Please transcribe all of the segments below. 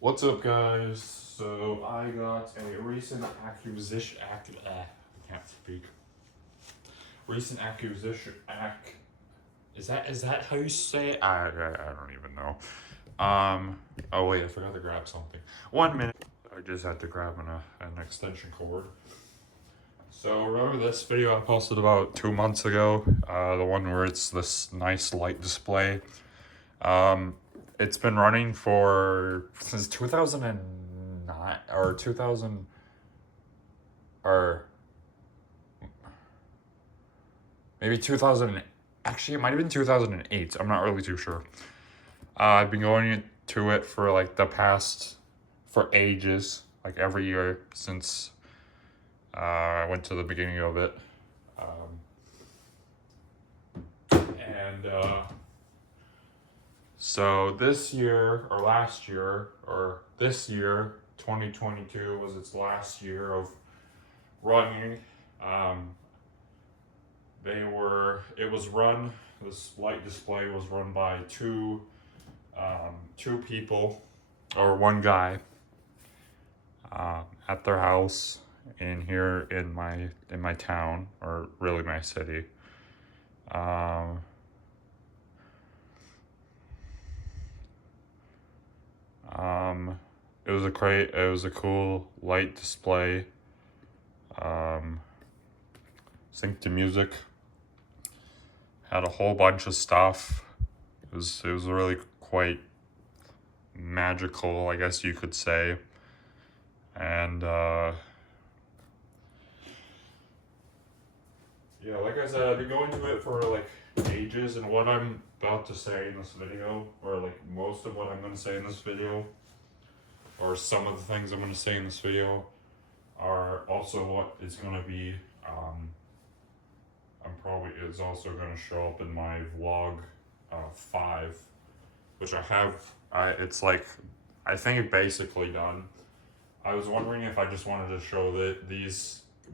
What's up, guys? So I got a recent acquisition. Can't speak. Recent acquisition. Is that how you say it? I don't even know. Oh wait, I forgot to grab something. 1 minute. I just had to grab an extension cord. So remember this video I posted about 2 months ago? The one where it's this nice light display. It's been running since 2009 or 2000 or maybe 2000. Actually, it might have been 2008. I'm not really too sure. I've been going to it for like for ages, like every year since I went to the beginning of it. And So this year, or last year, or this year, 2022 was its last year of running. Um, this light display was run by two people, or one guy, at their house here in my town, or really my city. It was a cool light display. Synced to music. Had a whole bunch of stuff. It was really quite magical, I guess you could say. And yeah, like I said, I've been going to it for like ages, and what I'm about to say in this video, or like most of what I'm going to say in this video, or some of the things I'm going to say in this video, are also what is going to be is also going to show up in my vlog 5, which it's like, I think it's basically done. I was wondering if I just wanted to show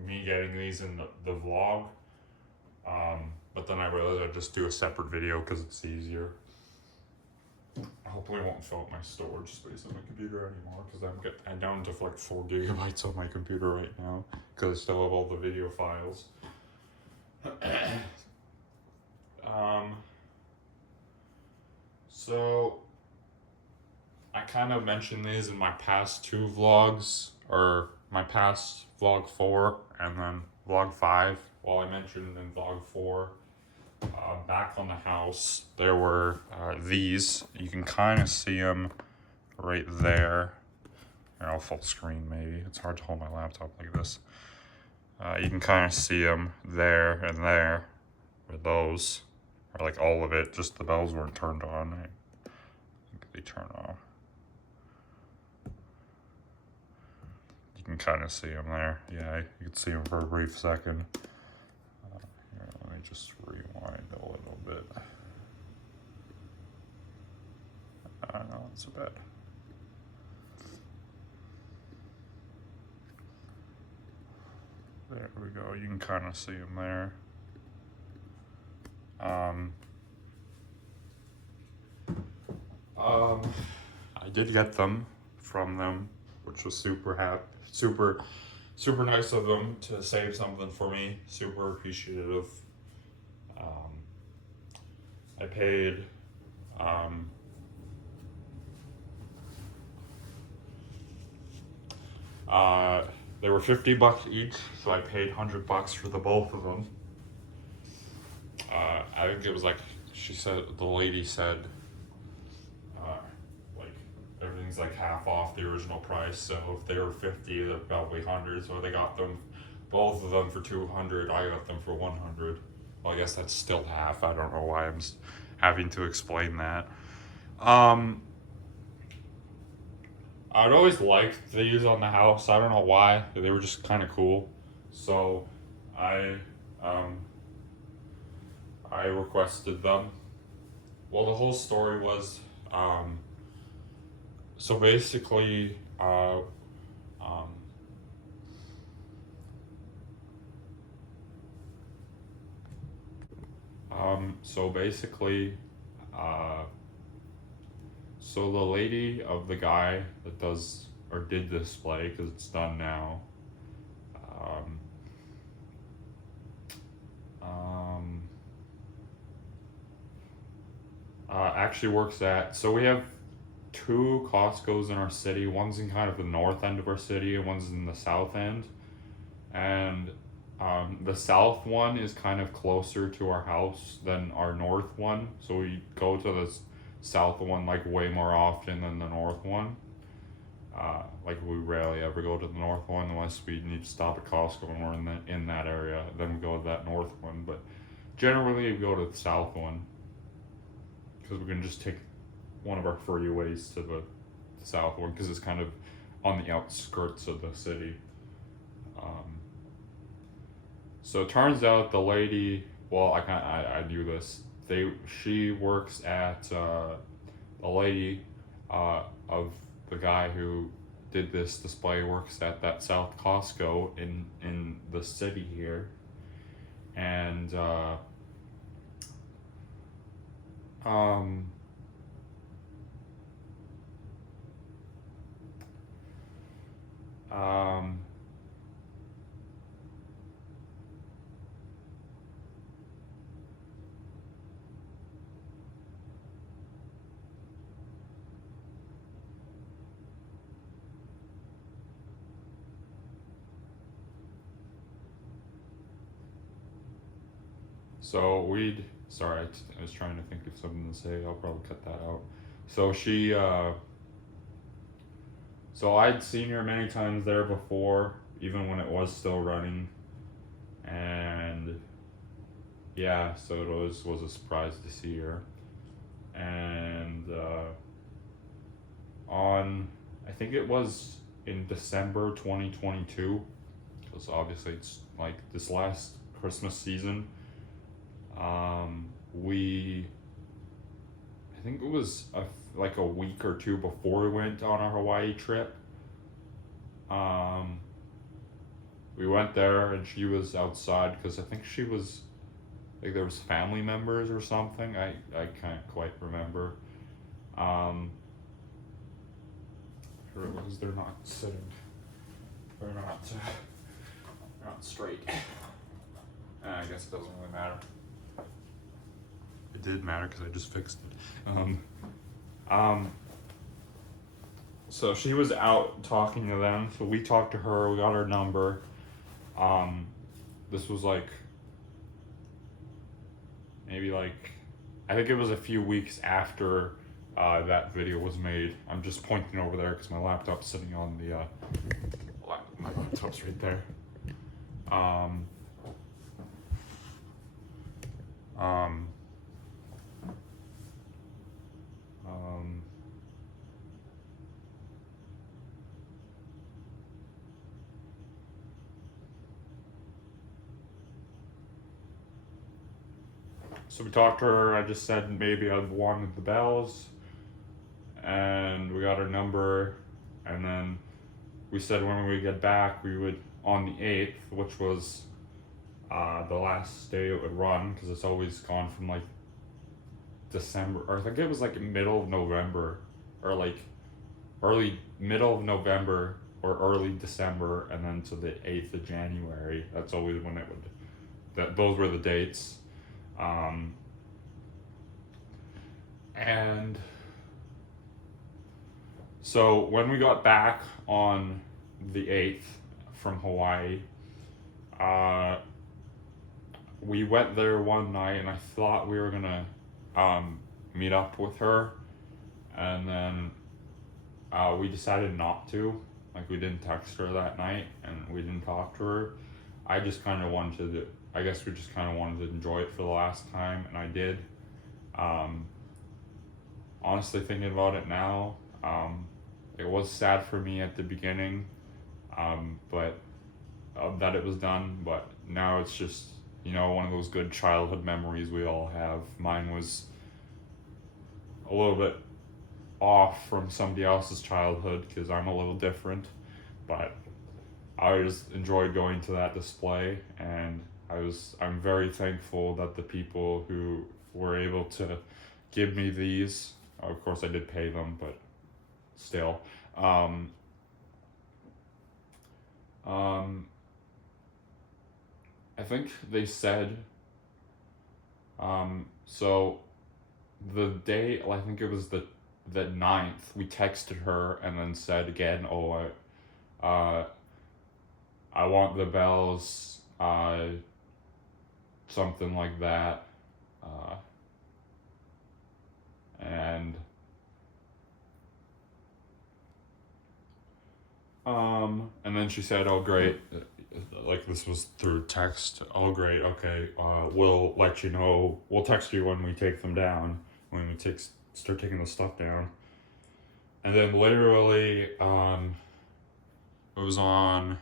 me getting these in the vlog, but then I realized I'd just do a separate video because it's easier. Hopefully it won't fill up my storage space on my computer anymore, because I'm down to like 4 gigabytes on my computer right now because I still have all the video files. So I kind of mentioned these in my past 2 vlogs, or my past vlog 4 and then vlog 5. Well, I mentioned in vlog 4, back on the house, there were these. You can kind of see them right there. I'll full screen maybe. It's hard to hold my laptop like this. You can kind of see them there and there, or those, or like all of it. Just the bells weren't turned on. I think they turn off. You can kind of see them there. Yeah, you can see them for a brief second. Here, let me just rewind a little bit. No, it's a bit. There we go. You can kind of see them there. I did get them from them, which was super nice of them to save something for me. Super appreciative. I paid they were $50 each, so I paid $100 for the both of them. I think it was like the lady said, like everything's like half off the original price. So if they were 50, they're probably 100. So they got them, both of them, for 200. I got them for 100. Well, I guess that's still half. I don't know why I'm having to explain that. I'd always liked these on the house. I don't know why. They were just kind of cool. So I requested them. Well, the whole story was, so basically, So the lady of the guy that does or did display, because it's done now. Um, um, Actually works at. So we have two Costco's in our city. One's in kind of the north end of our city, and one's in the south end. And the south one is kind of closer to our house than our north one, so we go to the south one like way more often than the north one. Like we rarely ever go to the north one unless we need to stop at Costco and we're in that area. Then we go to that north one, but generally we go to the south one because we can just take one of our freeways to the south one because it's kind of on the outskirts of the city. So it turns out the lady, well, I knew this. She works at the lady of the guy who did this display works at that South Costco in the city here, and um, um, So sorry, I was trying to think of something to say. I'll probably cut that out. So so I'd seen her many times there before, even when it was still running, and yeah, so it was a surprise to see her. And on, I think it was in December 2022, because obviously it's like this last Christmas season. I think it was like a week or two before we went on our Hawaii trip. We went there and she was outside because I think she was, like there was family members or something. I can't quite remember. Because they're not sitting, they're not straight. I guess it doesn't really matter. It did matter because I just fixed it. So she was out talking to them. So we talked to her. We got her number. This was like maybe like I think it was a few weeks after that video was made. I'm just pointing over there because my laptop's sitting on the my laptop's right there. So we talked to her. I just said maybe I wanted the bells, and we got her number, and then we said when we get back we would on the 8th, which was the last day it would run because it's always gone from like December, or I think it was like middle of November, or like early middle of November or early December, and then to the 8th of January. That's always when it would. Those were the dates. And so when we got back on the 8th from Hawaii, we went there one night and I thought we were gonna meet up with her, and then we decided not to. Like we didn't text her that night and we didn't talk to her. I just kind of wanted to, I guess we just kind of wanted to enjoy it for the last time, and I did. Honestly, thinking about it now, it was sad for me at the beginning, but that it was done. But now it's just, one of those good childhood memories we all have. Mine was a little bit off from somebody else's childhood because I'm a little different, but I just enjoyed going to that display, and I'm very thankful that the people who were able to give me these Of course, I did pay them, but still. Um, um, I think they said, so the day, I think it was the 9th, we texted her and then said again, oh, I want the bells, something like that. And and then she said, "Oh, great." Like this was through text. "Oh, great. Okay. We'll let you know. We'll text you when we take them down. When we start taking the stuff down." And then literally, it was on,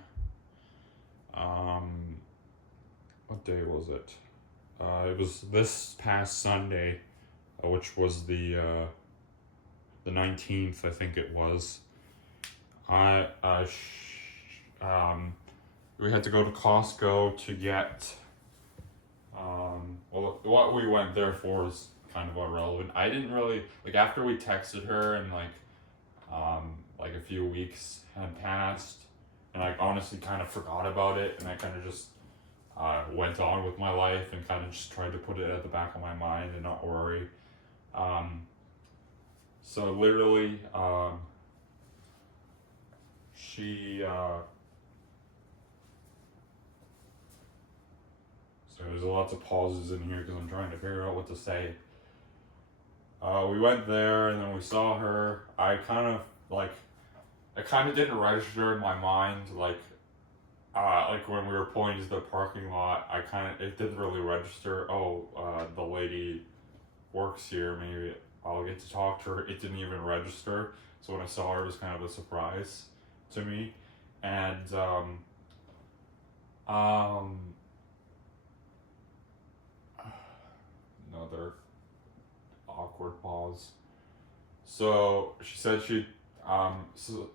um, what day was it? It was this past Sunday, which was the 19th, I think it was. I we had to go to Costco to get, well, what we went there for is kind of irrelevant. I didn't really, like, after we texted her and like a few weeks had passed, and I honestly kind of forgot about it, and I kind of just went on with my life and kind of just tried to put it at the back of my mind and not worry. So literally, she so there's lots of pauses in here because I'm trying to figure out what to say. We went there and then we saw her. I kind of didn't register in my mind, like when we were pulling to the parking lot. It didn't really register. Oh, the lady works here. Maybe I'll get to talk to her. It didn't even register. So when I saw her, it was kind of a surprise to me, and another awkward pause. So she said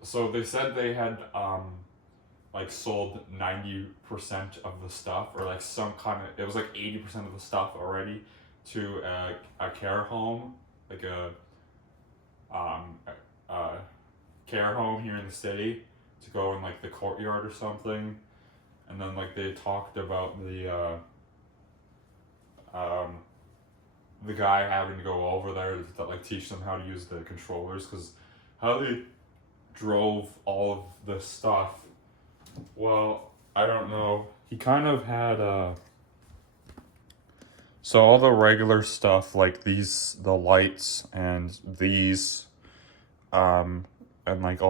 so they said they had like sold 90% of the stuff, or like some kind of, it was like 80% of the stuff already to a care home, like a care home here in the city, to go in like the courtyard or something. And then like they talked about the guy having to go over there to like teach them how to use the controllers, because how they drove all of this stuff, well, I don't know. He kind of had so all the regular stuff, like the lights and these, and like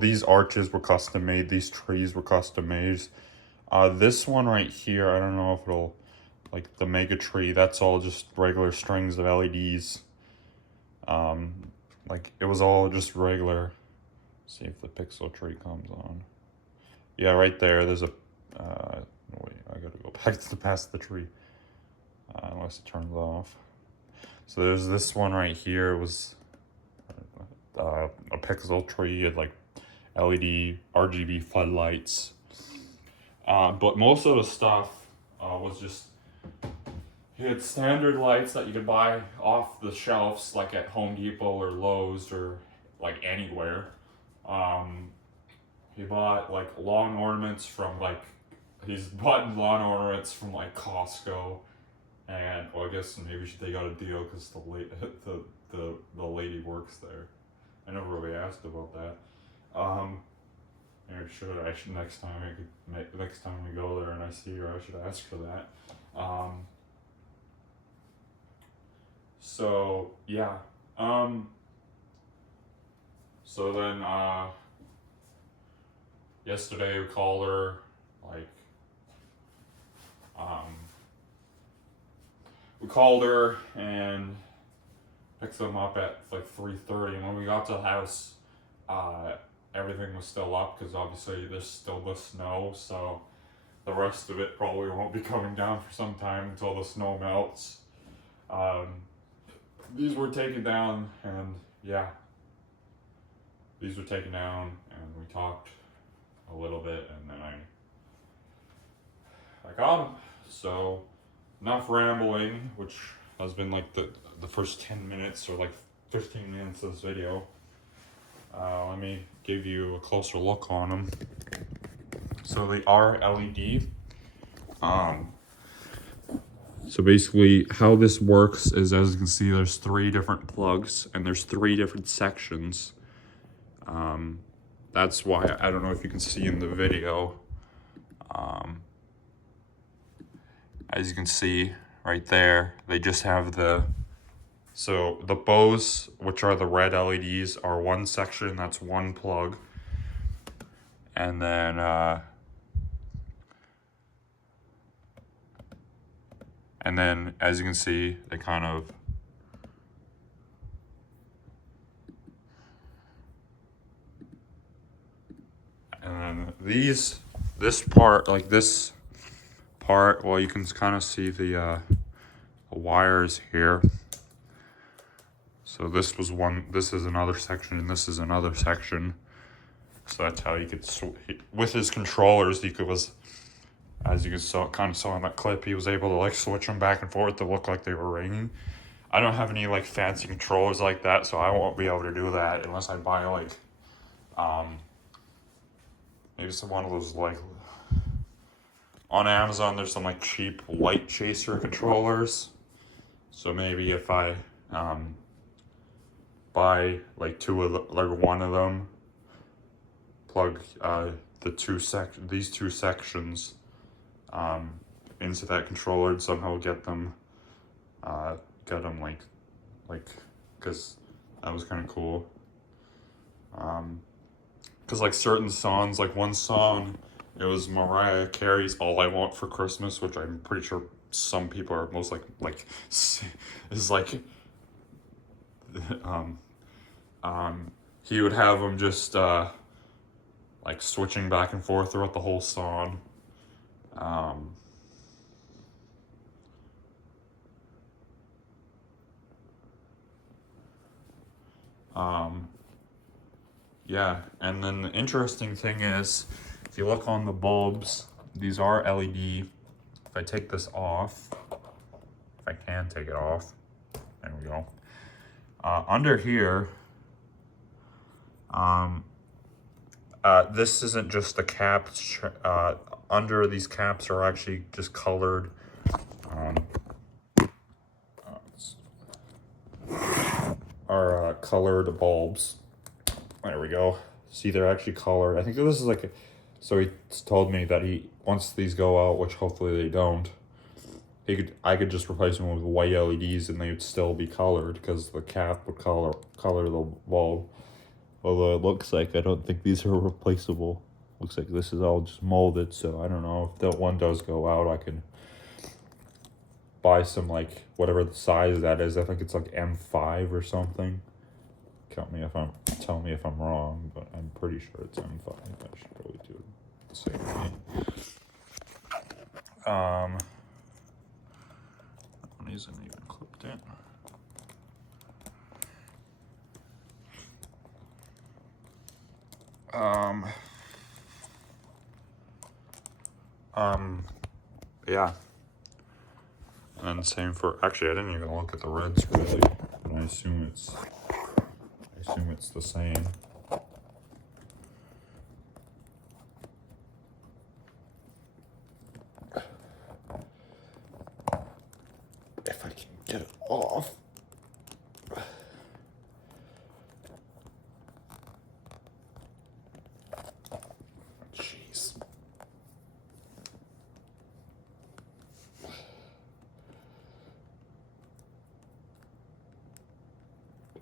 these arches were custom made, these trees were custom made. This one right here, I don't know if it'll, like the mega tree, that's all just regular strings of LEDs. Like it was all just regular. See if the pixel tree comes on. Yeah, right there, there's a, wait, I gotta go back to past the tree, unless it turns off. So there's this one right here. It was a pixel tree. It had like LED RGB floodlights. But most of the stuff was just, you had standard lights that you could buy off the shelves, like at Home Depot or Lowe's or like anywhere. He bought like lawn ornaments from like, he's bought lawn ornaments from like Costco, and well, I guess maybe they got a deal because the lady works there. I never really asked about that. Maybe I should next time next time we go there and I see her, I should ask for that. So yeah. So then yesterday we called her, like we called her and picked them up at like 3:30, and when we got to the house, everything was still up because obviously there's still the snow, so the rest of it probably won't be coming down for some time until the snow melts. These were taken down, and yeah, these were taken down, and we talked a little bit, and then I got them. So enough rambling, which has been like the first 10 minutes or like 15 minutes of this video. Let me give you a closer look on them. So they are LED. So basically how this works is, as you can see, there's 3 different plugs and there's 3 different sections. That's why, I don't know if you can see in the video, as you can see right there, they just have so the bows, which are the red LEDs, are one section, that's one plug. And then, as you can see, they kind of, and then this part, like this part, well, you can kind of see the wires here. So this was one, this is another section, and this is another section. So that's how you could, with his controllers, he was, as you kind of saw in that clip, he was able to like switch them back and forth to look like they were ringing. I don't have any like fancy controllers like that, so I won't be able to do that unless I buy like, maybe some one of those, like, on Amazon there's some like cheap light chaser controllers. So maybe if I buy like one of them, plug these 2 sections into that controller and somehow get them like, because that was kind of cool. Because like certain songs, like one song, it was Mariah Carey's "All I Want for Christmas," which I'm pretty sure some people are most like is like he would have them just like switching back and forth throughout the whole song. Yeah, and then the interesting thing is, if you look on the bulbs, these are LED. If I take this off, if I can take it off, there we go. Under here, this isn't just the caps. Under these caps are actually just colored. Colored bulbs. There we go. See, they're actually colored. I think this is like so he told me that once these go out, which hopefully they don't, I could just replace them with white LEDs and they would still be colored because the cap would color the bulb. Although it looks like, I don't think these are replaceable. Looks like this is all just molded, so I don't know if that one does go out, I can buy some, like, whatever the size that is. I think it's like M5 or something. Tell me if I'm wrong, but I'm pretty sure it's M5. I should probably do it the same way. That one isn't even clipped in. Yeah. And then same for, actually I didn't even look at the reds really, but I assume it's the same. If I can get it off. Jeez.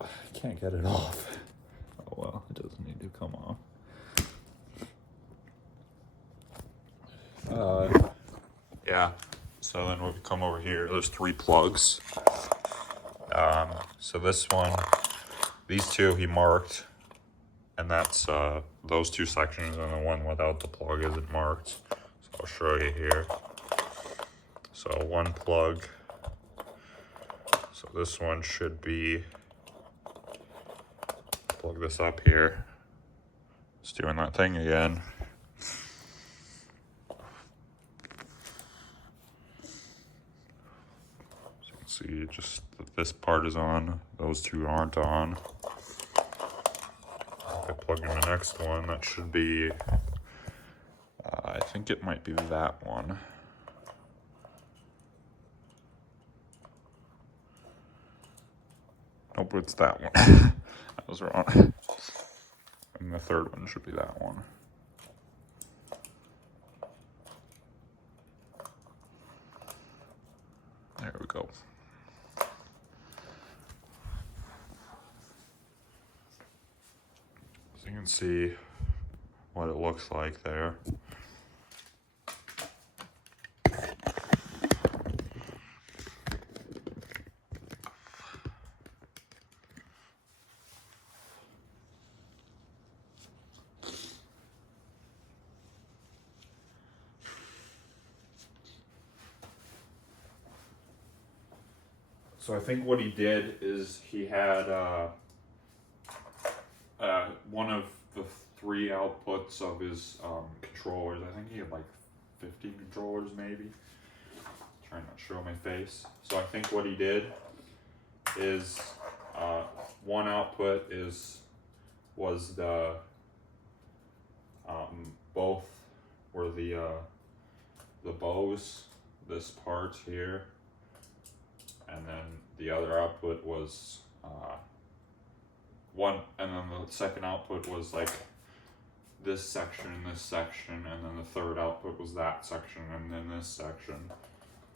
I can't get it off. Oh well, it doesn't need to come off. Yeah. So then when we come over here, there's 3 plugs. So this one, these 2 he marked, and that's those 2 sections, and the one without the plug isn't marked. So I'll show you here. So 1 plug. So this one should be, plug this up here. It's doing that thing again. see, just that this part is on, those two aren't on. If I plug in the next one, that should be, I think it might be that one. Nope, it's that one. I was wrong. And the third one should be that one. There we go. So you can see what it looks like there. So I think what he did is he had one of the 3 outputs of his controllers. I think he had like 15 controllers maybe. Trying not to show my face. So I think what he did is one output was the both were the bows, this part here, and then the other output was one, and then the second output was like this section and this section, and then the third output was that section and then this section.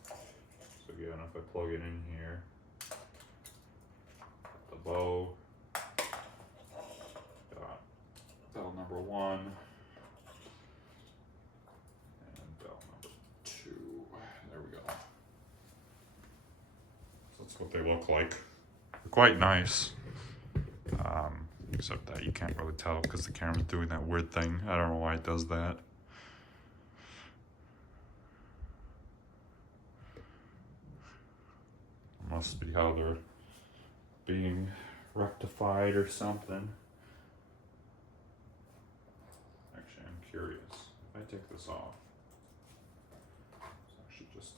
So again, if I plug it in here, the bow, got bell number 1 and bell number 2. There we go. So that's what they look like. They're quite nice. Except that you can't really tell because the camera's doing that weird thing. I don't know why it does that. Must be how they're being rectified or something. Actually, I'm curious. If I take this off, it's actually just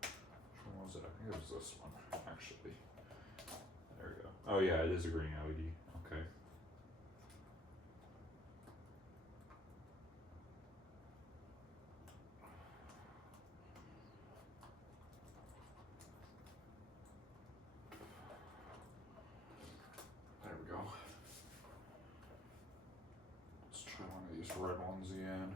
which one was it? I think it was this one, actually. There we go. Oh yeah, it is a green LED. Okay. There we go. Let's try one of these red ones again.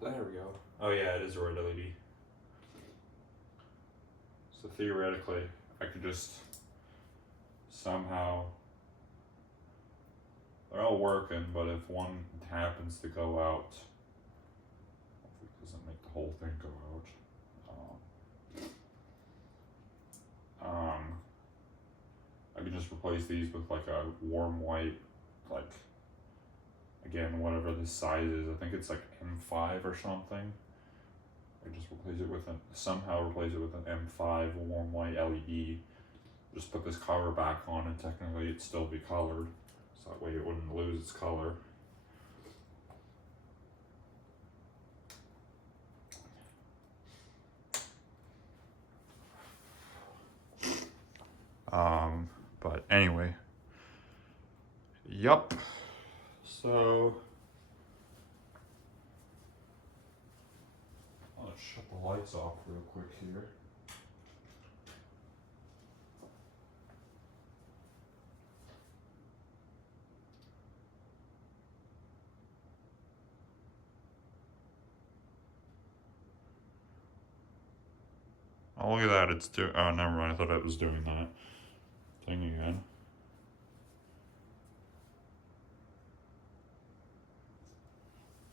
There we go. Oh yeah, it is a red LED. So theoretically, I could just somehow, they're all working, but if one happens to go out, hopefully it doesn't make the whole thing go out. I can just replace these with like a warm white, like, again, whatever this size is. I think it's like M5 or something. I just replace it with somehow replace it with an M5 warm white LED. Just put this cover back on and technically it'd still be colored. So that way it wouldn't lose its color. But anyway. Yup. So let's shut the lights off real quick here. Oh, look at that, it's doing, oh, never mind, I thought it was doing that thing again.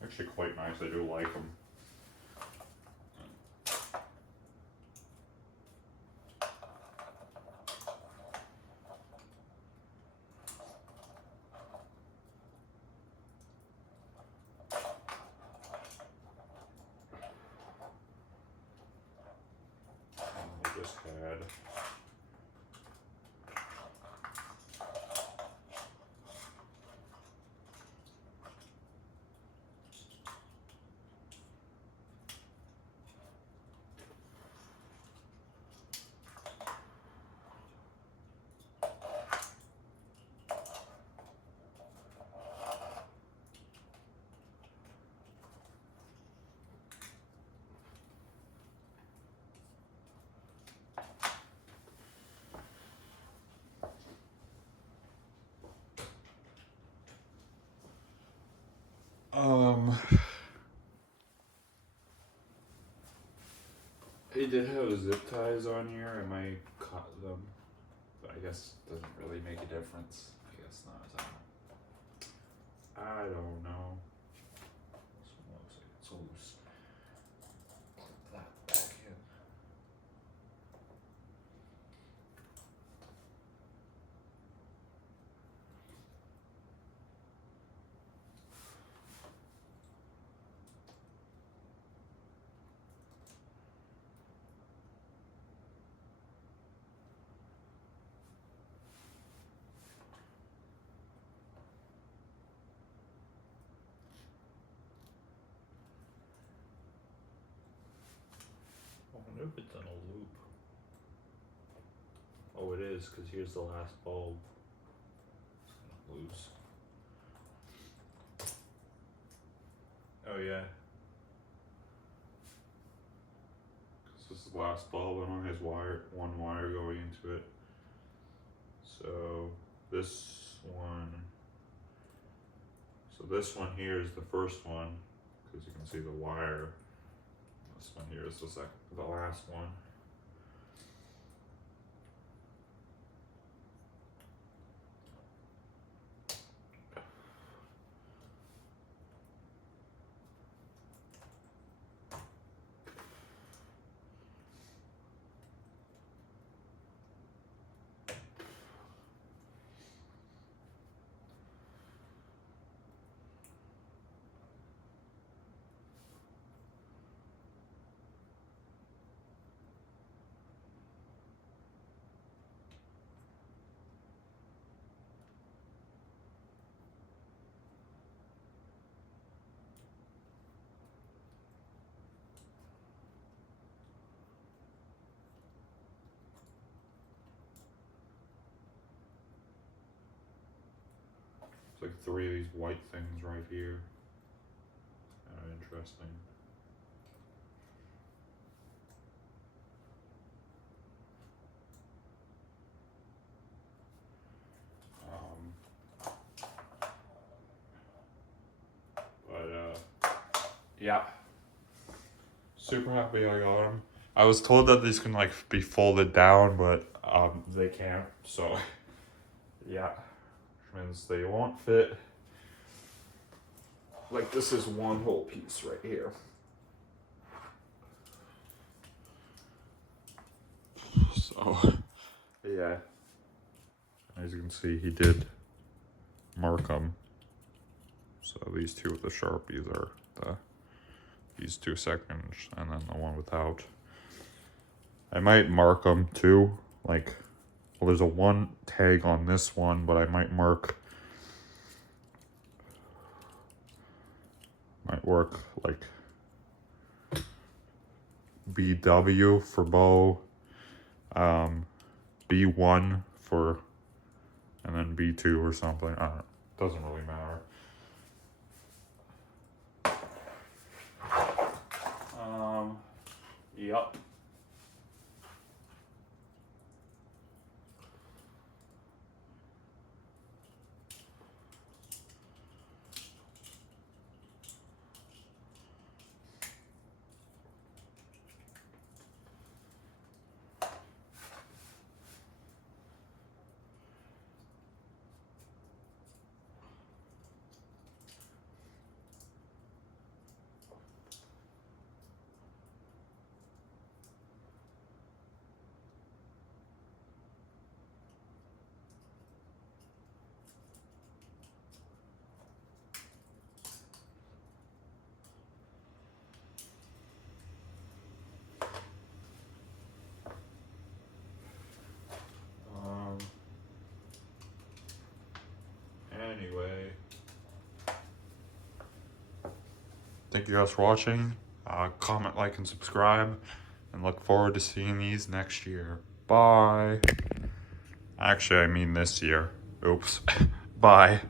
Actually quite nice, I do like them. He did have zip ties on here. I might cut them, but I guess it doesn't really make a difference. I guess not. I don't know. This one looks like it's loose. Put that back in. I wonder if it's on a loop. Oh, it is, because here's the last bulb. It's gonna loose. Oh, yeah. Because this is the last bulb, and only has one wire going into it. So this one here is the first one, because you can see the wire. This one here is the last one. It's like 3 of these white things right here. Interesting. Yeah. Super happy I got them. I was told that these can like be folded down, but they can't. So yeah, which means they won't fit. Like this is one whole piece right here. So yeah, as you can see, he did mark them. So these two with the Sharpies are these 2 seconds, and then the one without. I might mark them too, like, well, there's a 1 tag on this one, but I might work like BW for bow, B1 for, and then B2 or something. I don't know. Doesn't really matter. Yep. thank you guys for watching. Comment, like, and subscribe. And look forward to seeing these next year. Bye. Actually, I mean this year. Oops. Bye.